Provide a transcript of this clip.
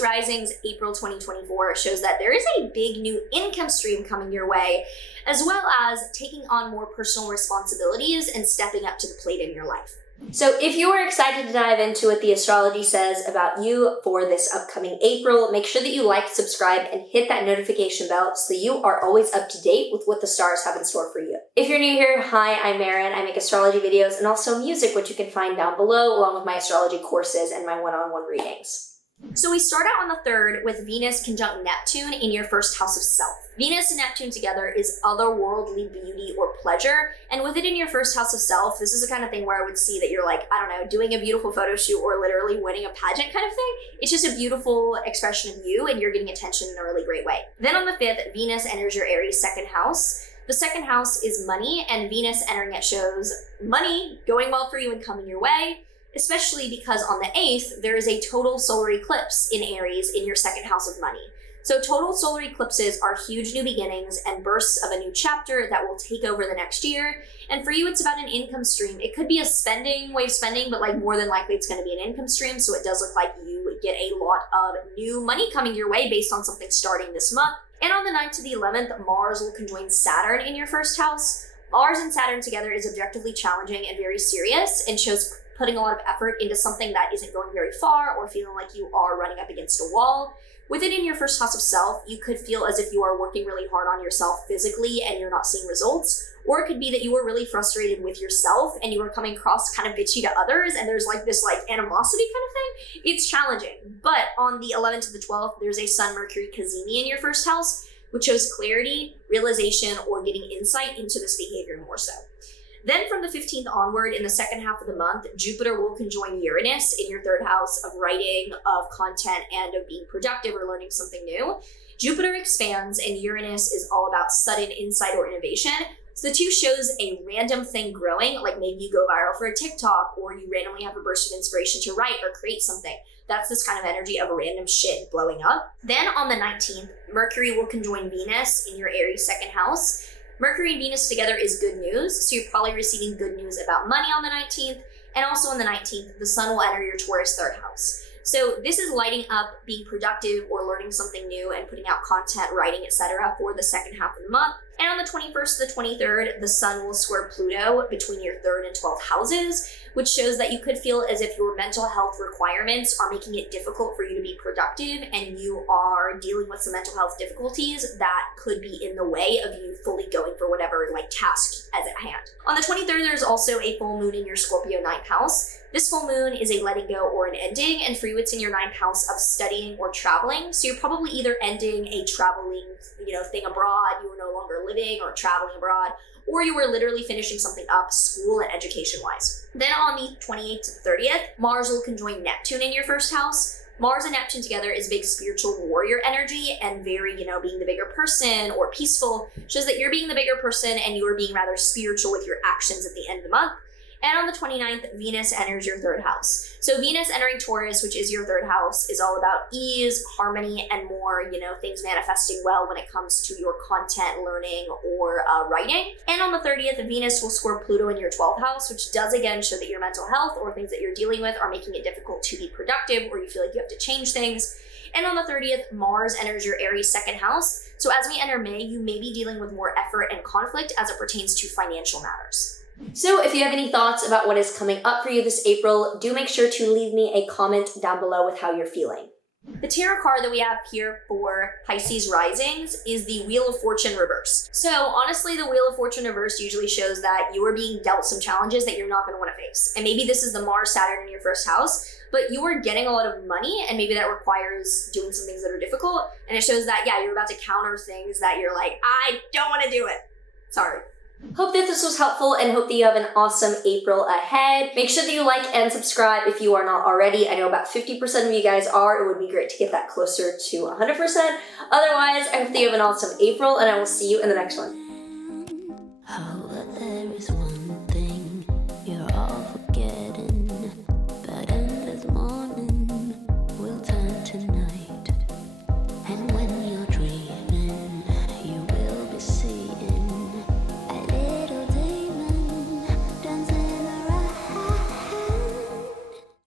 Pisces Risings April 2024 shows that there is a big new income stream coming your way, as well as taking on more personal responsibilities and stepping up to the plate in your life. So if you are excited to dive into what the astrology says about you for this upcoming April, make sure that you like, subscribe, and hit that notification bell so that you are always up to date with what the stars have in store for you. If you're new here, hi, I'm Maren. I make astrology videos and also music, which you can find down below, along with my astrology courses and my one-on-one readings. So we start out on the 3rd with Venus conjunct Neptune in your first house of self. Venus and Neptune together is otherworldly beauty or pleasure, and with it in your first house of self, this is the kind of thing where I would see that you're like, I don't know, doing a beautiful photo shoot or literally winning a pageant kind of thing. It's just a beautiful expression of you, and you're getting attention in a really great way. Then on the 5th, Venus enters your Aries second house. The second house is money, and Venus entering it shows money going well for you and coming your way, especially because on the 8th, there is a total solar eclipse in Aries in your second house of money. So total solar eclipses are huge new beginnings and bursts of a new chapter that will take over the next year. And for you, it's about an income stream. It could be a way of spending, but like more than likely it's going to be an income stream. So it does look like you get a lot of new money coming your way based on something starting this month. And on the 9th to the 11th, Mars will conjoin Saturn in your first house. Mars and Saturn together is objectively challenging and very serious and shows putting a lot of effort into something that isn't going very far or feeling like you are running up against a wall. With it in your first house of self, you could feel as if you are working really hard on yourself physically and you're not seeing results. Or it could be that you were really frustrated with yourself and you were coming across kind of bitchy to others and there's like this animosity kind of thing. It's challenging. But on the 11th to the 12th, there's a Sun-Mercury cazimi in your first house, which shows clarity, realization, or getting insight into this behavior more so. Then from the 15th onward, in the second half of the month, Jupiter will conjoin Uranus in your third house of writing, of content, and of being productive or learning something new. Jupiter expands, and Uranus is all about sudden insight or innovation. So the two shows a random thing growing, like maybe you go viral for a TikTok, or you randomly have a burst of inspiration to write or create something. That's this kind of energy of random shit blowing up. Then on the 19th, Mercury will conjoin Venus in your Aries second house. Mercury and Venus together is good news, so you're probably receiving good news about money on the 19th, and also on the 19th, the Sun will enter your Taurus third house. So this is lighting up being productive or learning something new and putting out content, writing, etc. for the second half of the month. And on the 21st to the 23rd, the Sun will square Pluto between your 3rd and 12th houses, which shows that you could feel as if your mental health requirements are making it difficult for you to be productive and you are dealing with some mental health difficulties that could be in the way of you fully going for whatever task is at hand. On the 23rd, there's also a full moon in your Scorpio 9th house. This full moon is a letting go or an ending, and for you, it's in your 9th house of studying or traveling. So you're probably either ending a traveling, thing abroad, you were no longer living or traveling abroad, or you were literally finishing something up school and education-wise. Then on the 28th to the 30th, Mars will conjoin Neptune in your first house. Mars and Neptune together is big spiritual warrior energy and very, being the bigger person or peaceful, shows that you're being the bigger person and you are being rather spiritual with your actions at the end of the month. And on the 29th, Venus enters your third house. So Venus entering Taurus, which is your third house, is all about ease, harmony, and more, things manifesting well when it comes to your content, learning, or writing. And on the 30th, Venus will square Pluto in your 12th house, which does again show that your mental health or things that you're dealing with are making it difficult to be productive or you feel like you have to change things. And on the 30th, Mars enters your Aries second house. So as we enter May, you may be dealing with more effort and conflict as it pertains to financial matters. So if you have any thoughts about what is coming up for you this April, do make sure to leave me a comment down below with how you're feeling. The tarot card that we have here for Pisces Risings is the Wheel of Fortune reversed. So honestly, the Wheel of Fortune reversed usually shows that you are being dealt some challenges that you're not going to want to face. And maybe this is the Mars Saturn in your first house, but you are getting a lot of money and maybe that requires doing some things that are difficult. And it shows that, you're about to counter things that you're like, I don't want to do it. Sorry. Hope that this was helpful and hope that you have an awesome April ahead. Make sure that you like and subscribe if you are not already. I know about 50% of you guys are. It would be great to get that closer to 100%. Otherwise, I hope that you have an awesome April and I will see you in the next one.